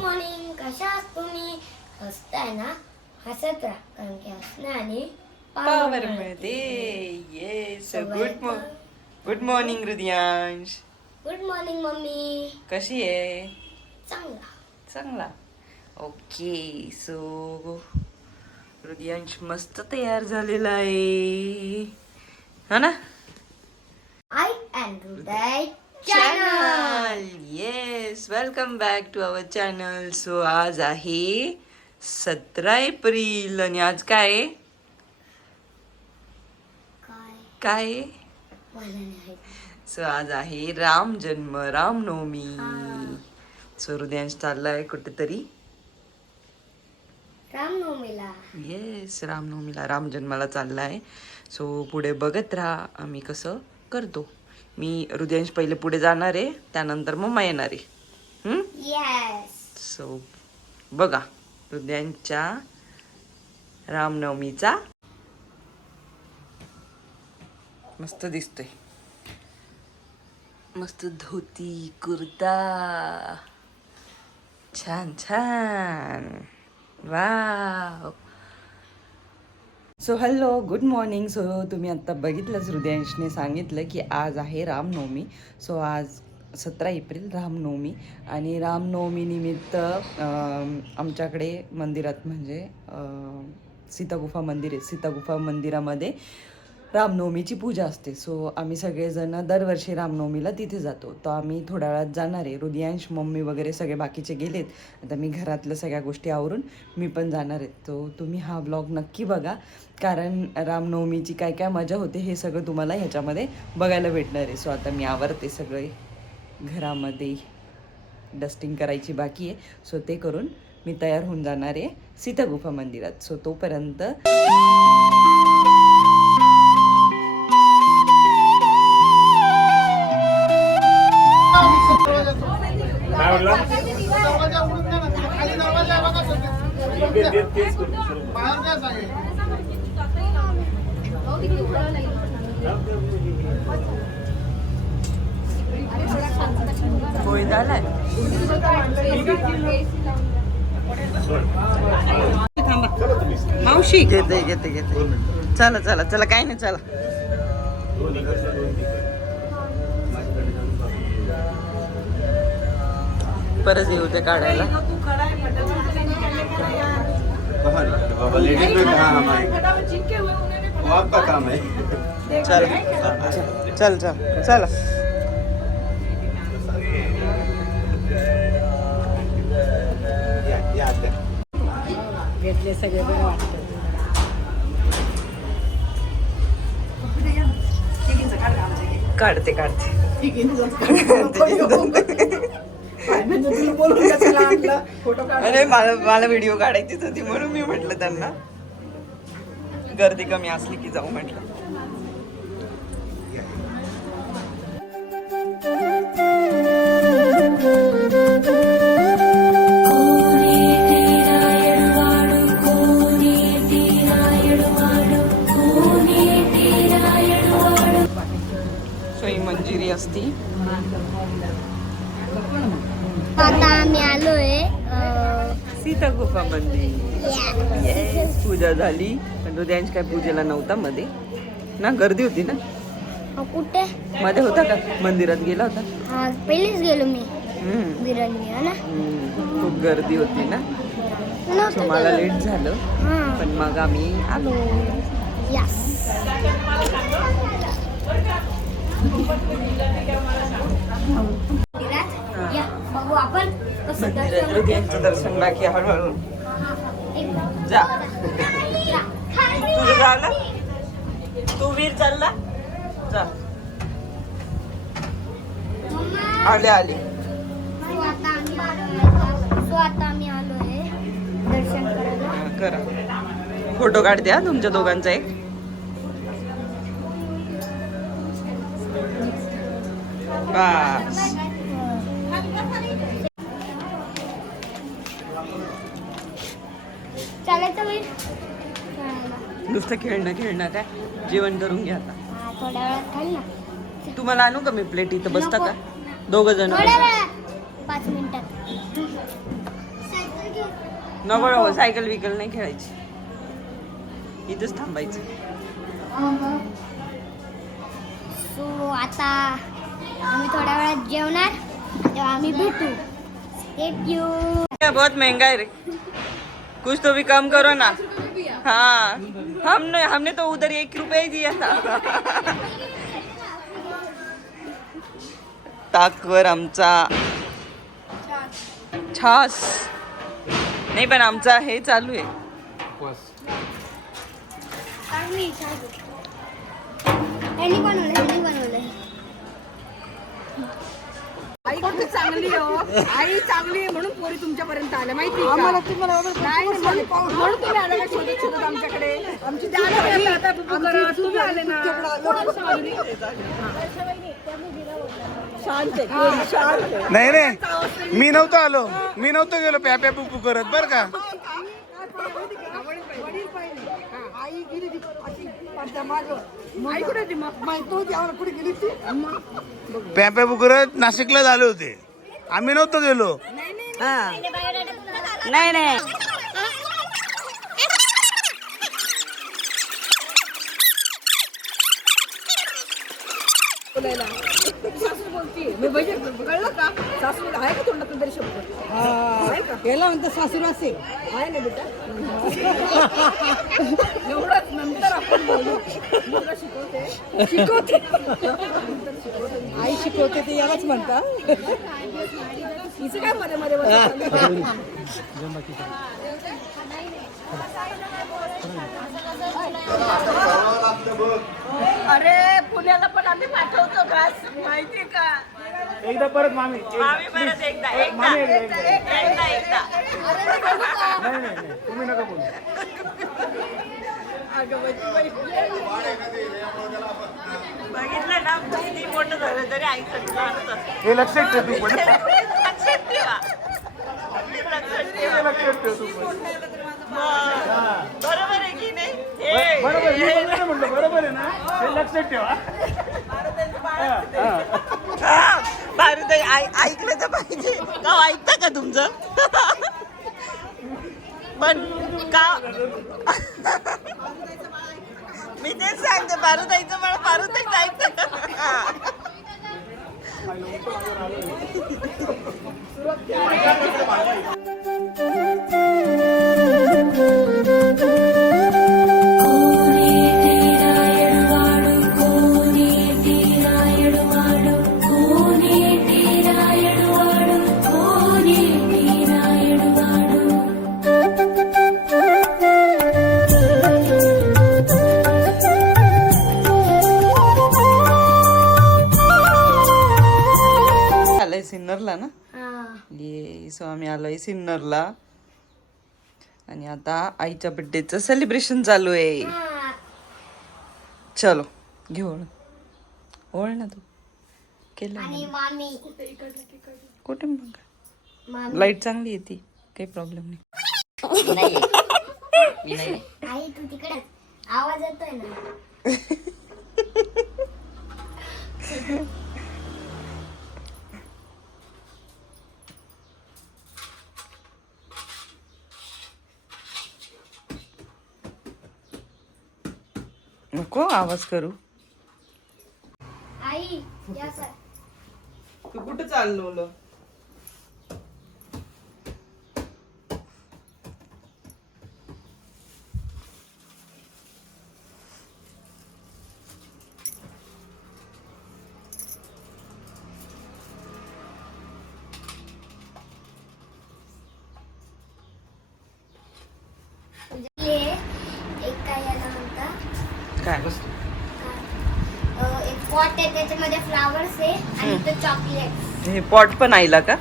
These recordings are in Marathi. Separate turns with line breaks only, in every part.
मॉर्निंग कशा आहात तुम्ही हसताय ना हसत राहा कारण की हसण्याने
पावर मिळते. Yes good. Good morning Hridayansh.
Good morning mummy.
कशी आहे?
चांगला.
चांगला. ओके सो हृदयांश मस्त तयार झालेला आहे. हा ना?
I and Hriday channel
yes welcome back to our channel so आज आहे सतरा एप्रिल आणि आज काय?
काय.
सो आज आहे राम जन्म रामनवमी. सो हृदयांश चाललाय कुठेतरी.
रामनवमीला.
येस रामनवमीला राम जन्माला चाललाय. सो पुढे बघत राहा आम्ही कसं करतो. मी हृदयांश पहिले पुढे जाणार आहे त्यानंतर मम्मा येणार आहे. सो बघा हृदयांच्या रामनवमीचा मस्त दिसतोय. मस्त धोती कुर्ता. छान छान. Wow. So hello good morning so तुम्ही आत्ता बघितलंच हृदयांशने सांगितलं की आज आहे रामनवमी. सो आज सतरा एप्रिल रामनवमी आणि रामनवमीनिमित्त आमच्याकडे मंदिरात म्हणजे सीतागुफा मंदिर आहे. सीतागुफा मंदिरामध्ये रामनवमीची पूजा असते. सो आम्ही सगळेजण दरवर्षी रामनवमीला तिथे जातो. तर आम्ही थोड्या वेळात जाणार आहे. हृदयांश मम्मी वगैरे सगळे बाकीचे गेलेत. आता मी घरातल्या सगळ्या गोष्टी आवरून मी पण जाणार आहे. तो तुम्ही हा ब्लॉग नक्की बघा. कारण रामनवमीची काय काय मजा होते हे सगळं तुम्हाला ह्याच्यामध्ये बघायला भेटणार आहे. सो आता मी आवरते सगळे. घरामध्ये डस्टिंग करायची बाकी आहे. सो ते करून मी तयार होऊन जाणार आहे सीतागुफा मंदिरात. सो तोपर्यंत मावशी. घेते घेते घेते. चला चला चला काय नाही चला. परत येऊ ते काढायला
बाबा लेडीज में कहाँ हम आएंगे वो आपका काम है
अरे मला मला व्हिडिओ काढायचीच होती म्हणून मी म्हटलं त्यांना. गर्दी कमी असली की जाऊ म्हटलं. गुफा मंदिर येस पूजा झाली. पण हृदयांश काय पूजेला नव्हता मध्ये. ना गर्दी होती ना?
कुठे?
मध्ये होता का? मंदिरात गेला होता?
हा पहिलेच गेलो मी.
हम्म. खूप गर्दी होती ना? सो मला. लेट झालं.
हा.
पण मग आम्ही आलो.
यस आपण दर्शन
बाकी हळूहळू. जा. तुझं झालं तू वीर चालला? जा. आले आले. करा. फोटो काढते हा तुमच्या दोघांचा एक. बस.
चालायचं होईल चालायला.
नुसतं खेळणं खेळणं काय? जेवण करून घ्या आता.
हा, थोड्या वेळात खाईल ना.
तुम्हाला आणू का मी प्लेट इथं? बसता का? दोघ जण
थोड्या वेळात. पाच मिनिटात.
नको नको. सायकल विकल नाही खेळायची. इथंच थांबायचं.
सो आता आम्ही थोड्या वेळात जेवणार. तेव्हा आम्ही भेटू. Tuned.
बहुत महंगा है रे. कुछ तो भी कम करो ना। हाँ? हमने हमने तो उधर एक रुपया ही दिया था। ताकवर आमचा छास। नाही पण आमचा हे चालू आहे.
आई कोणती चांगली हो. आई चांगली आहे म्हणून पोरी तुमच्यापर्यंत आल्या. माहिती आहे का? नाही, म्हणून म्हणून तुम्ही आले का शोधत शोधत आमच्याकडे. आमची ती आली होती आता बुबू करत, तुम्ही आले ना. शांत आहे, पोरी, शांत आहे.
नाही नाही. मी नव्हतो आलो. मी नव्हतो गेलो प्या प्या पुपू करत बर का.
हा, आई गेली ती अशी पडद्या मागं.
पॅप्या बुकरत नाशिकला झाले होते. आम्ही नव्हतो गेलो.
नाही नाही.
बोलायला. सासू बोलतीये मी कळलं का? सासू आहे का तोंडातून तरी शब्द? आहे का? गेला म्हणतो सासू असे. आहे ना बेटा? एवढंच नंतर आपण बोलू. मुलगा शिकवते. शिकवते. आई शिकवते ते यालाच म्हणता हिचं काय मध्ये मध्ये मध्ये अरे पुण्याला पण आम्ही पाठवतो घास माहितीये का?
एकदा परत मामी.
आम्ही परत एकदा एकदा. एकदा एकदा.
नाही नाही नाही. तुम्ही नका बोलू.
अगं बाई,
बघितलं ना किती मोठं झालं तरी ऐकत नाही
हे लक्षात ठेव तू पण.
लक्षात ठेवा. लक्षात ठेवा
लक्षात ठेव तू पण.
बरोबर. आहे की नाही? हे-
बरोबर मी नाही म्हणलं बरोबर आहे ना? हे लक्षात ठेवा.
हा, भारूताई ऐ- ऐकलं तर पाहिजे. का ऐकता का तुमचं? पण का? मी तेच सांगते पारुताईचं मला पारुताईच ऐकतं. हा. सो आम्ही आलोय सिन्नरला. आणि आता आईच्या बड्डेचं सेलिब्रेशन चालू आहे.
हा.
चलो घेऊ ओळ ओळ ना तू. केलं कुठे मग?
मामी.
लाइट चांगली येते काही प्रॉब्लेम नाही.
आई तू तिकडे. आवाज येतोय ना?
नको आवाज करू.
आई
तू कुठं चाललो
हे एक काय याला म्हणता
काय?
एक पॉट आहे त्याच्यामध्ये फ्लावर्स आहे आणि तो चॉकलेट
हे पॉट पण आईला का?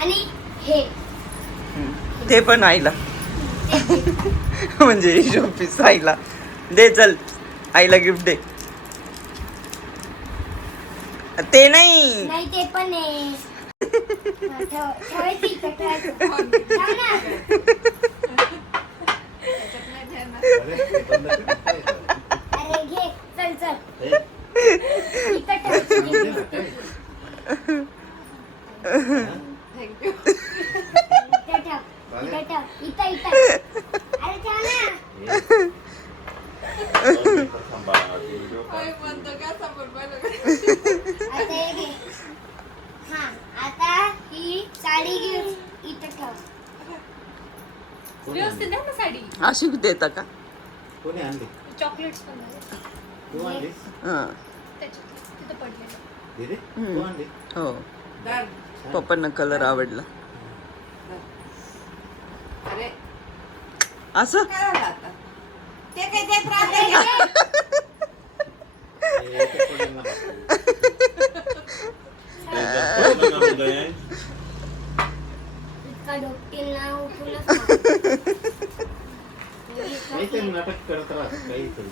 आणि हे.
ते पण आईला. म्हणजे शोपीस आईला. दे चल. आईला गिफ्ट दे. ते नाही.
नाही ते पण आहे. ठेव- ठेवायची इथं, ठेवायचं. ठेव ना. अरे घे चल चल इथं ठेव. इथं ठेव. इथं ठेव.
इथं आता ही साडी घेऊन इथं ठेव व्यवस्थित द्या ना साडी.
अशी देता का?
कोणी आणली?
चॉकलेट्स पण आहे.
तू आणली
हां.
त्याच्यात तिथं पडलेलं.
दिदी
हम्म.
तू आणली
हो पप्पांना कलर आवडला.
अरे.
असं?
काय झालं आता? ते काही देत राहते
हे याच्यात कोणी आणलं?
इतका
काहीतरी नाटक करत राहत काहीतरी.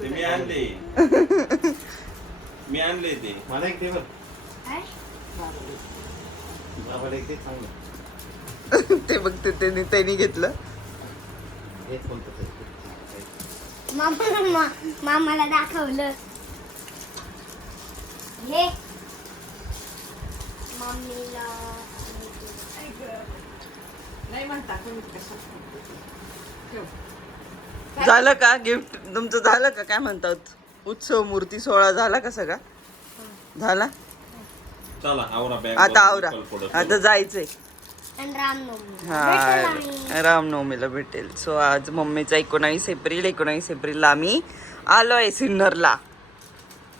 ते मी आणले. मी आणले ते.
मला एक दे बघ
काय?
आम्हाला एक दे चांगलं.
ते बघ ते त्यांनी त्यांनी घेतलं.
हे कोणतं तरी.
मामा मा- मामाला दाखवलं. हे. मम्मीला
नाही म्हणता कोणी कशात ठेव.
झालं का गिफ्ट? तुमचं झालं का? काय म्हणतात? उत्सव मूर्ती सोहळा झाला का सगळा? झाला?
चला आवरा
आता आवरा. आता जायचंय. हा. रामनवमीला भेटेल. सो आज मम्मीचा एकोणावीस एप्रिल एकोणावीस एप्रिलला आम्ही आलोय सिन्नरला.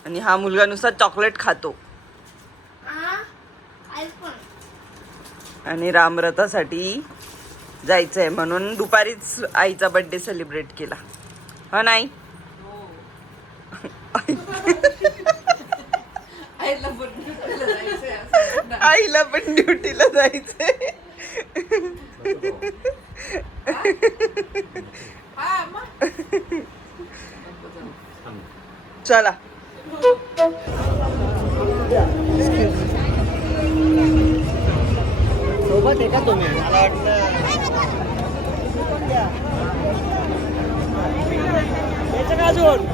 आणि हा मुलगा नुसता चॉकलेट खातो.
आ? आयफोन
आणि रामरथासाठी जायचंय म्हणून दुपारीच आईचा बर्थडे सेलिब्रेट केला. हा नाही?
आईला पण ड्युटीला जायचंय
जायचंय.
हा.
चला. सोबत आहे का तुम्ही मला वाटलं अजून?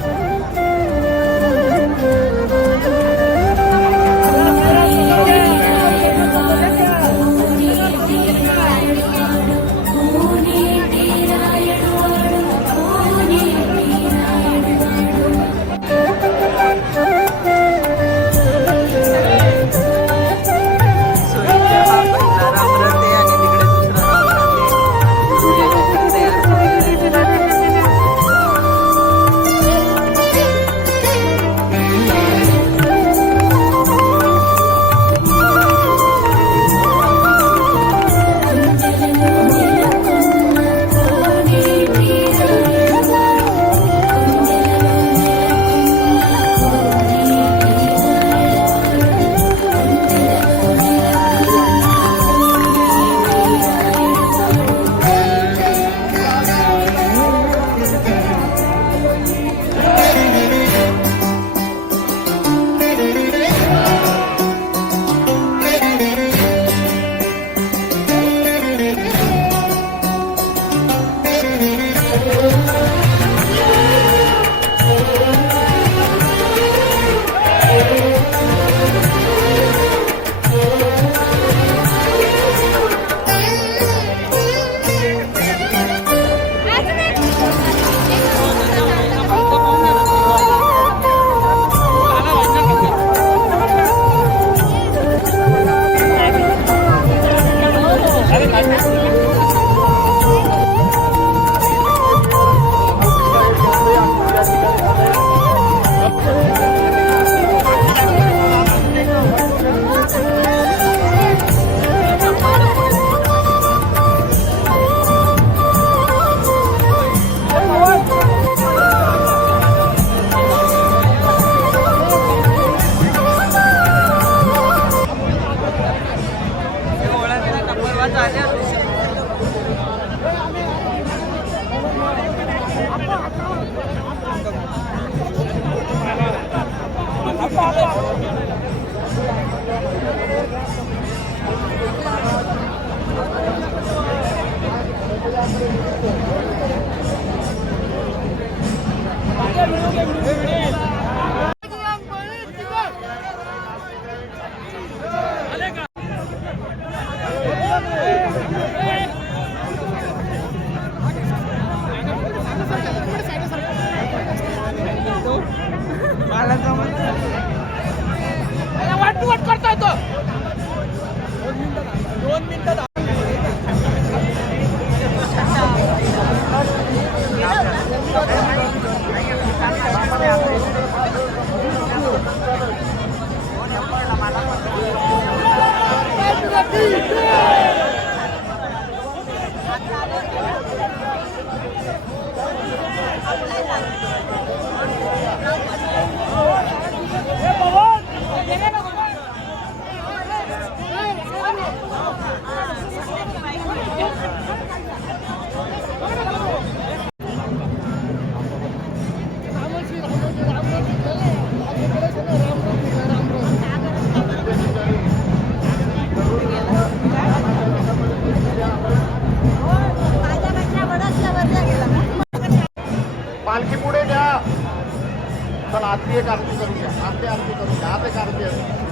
आरती एक आरती करून घ्या आरती आरती करू द्या आत एक आरती आहे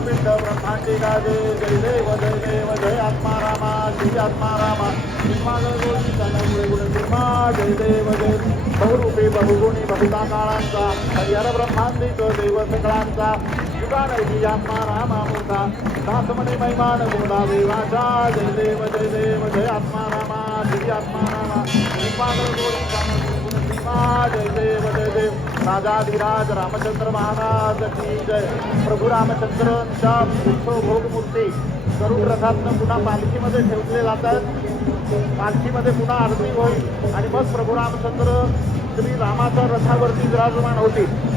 पिंड ब्रह्मांडी गाजे जय देव जय देव जय आत्मारामा श्री आत्मारामा आत्मा निर्मा जय देव जय बहुरूपी बहुगुणी बहुता काळांचा हरिहर ब्रह्मांडिक देव सकळांचा युगानैकी आत्मारामा मोठा दासमने महिमान बोलावे देवाचा जय देव जय देव जय आत्मारामा श्री आत्मा रामा जय जय देव राजाधिराज रामचंद्र महाराज की जय प्रभू रामचंद्रांच्या भोगमूर्ती गरुड रथातनं पुन्हा पालखीमध्ये ठेवले जातात पालखीमध्ये पुन्हा आरती होईल आणि मग प्रभू रामचंद्र श्री रामाच्या रथावरती विराजमान होतील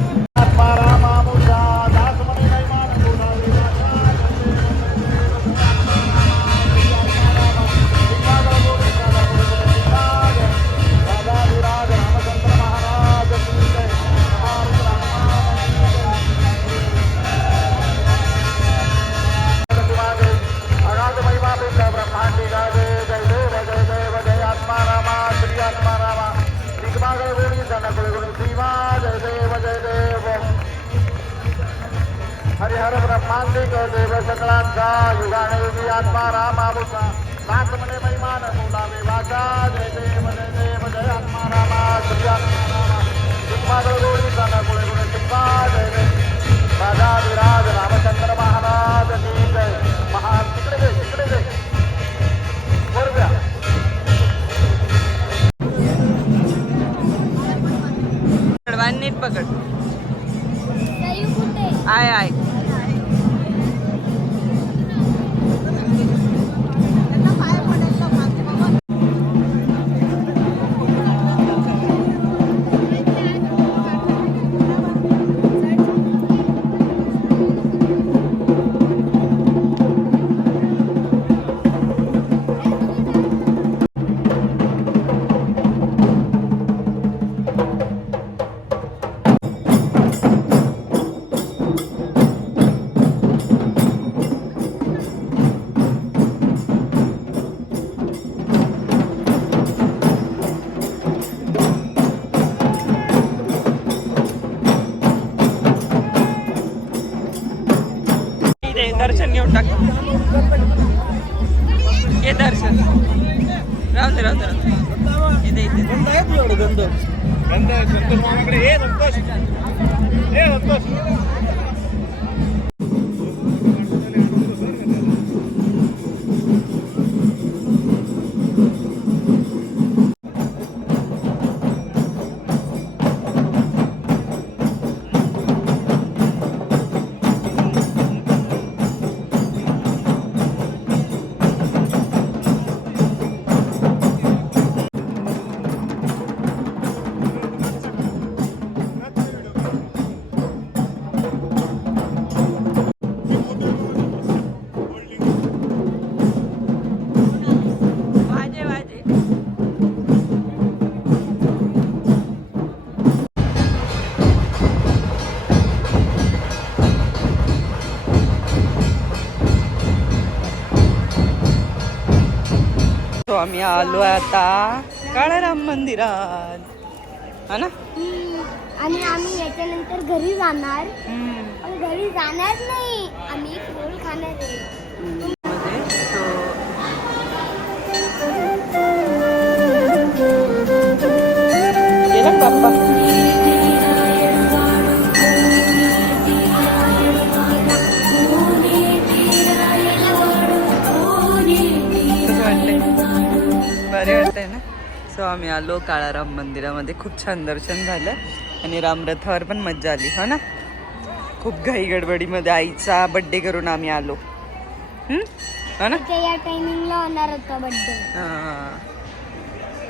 हरिहर ब्रह्मांडिक देव सकळांचा युगाने युगी आत्मा रामा मुसा नाथ म्हणे महिमान बोलावे वाचा जय देव जय देव जय आत्मा रामा श्री आत्मा रामा. दिग्मागळ वेळी जनकुळ गुरु श्रीमा जय देव. राजा विराज रामचंद्र महाराज की जय. महा तिकडे दे तिकडे द्या
पकड. NEET I I. दर्शन घेऊन टाक ये दर्शन राहू दे राहू दे राहू दे. इथे इथे
गंध आहे संतोष मामाकडे हे संतोष हे संतोष
आम्ही आलो आता. काळाराम मंदिरात. हा ना?
आणि आम्ही याच्यानंतर घरी जाणार. घरी जाणार नाही.
आलो काळाराम मंदिरामध्ये. खूप छान दर्शन झालं. आणि रामरथावर पण मज्जा आली हो ना? खूप घाई गडबडीमध्ये आईचा बड्डे करून आम्ही आलो? हो? ना?
ते या टायमिंगला होणार होता बड्डे
हा.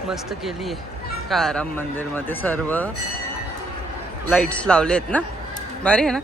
मस्त केली आहे काळाराम मंदिरमध्ये सर्व. लाईट्स लावले आहेत ना? भारी आहे ना?